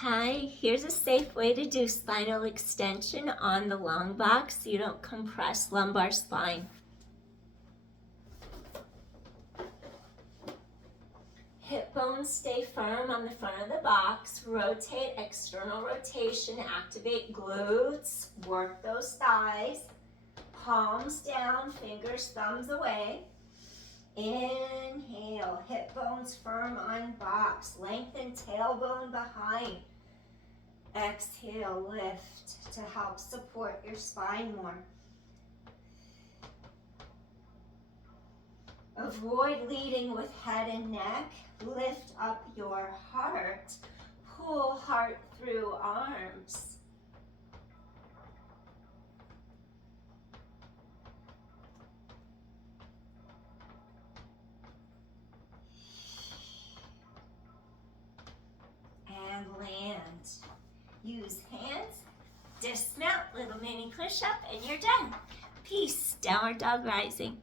Hi, here's a safe way to do spinal extension on the long box so you don't compress lumbar spine. Hip bones stay firm on the front of the box. Rotate, external rotation, activate glutes, work those thighs. Palms down, fingers, thumbs away. Inhale, hip bones firm on box. Lengthen tailbone behind. Exhale, lift to help support your spine more. Avoid leading with head and neck. Lift up your heart. Pull heart through arms. And land. Use hands. Dismount, little mini push-up, and you're done. Peace. Downward dog rising.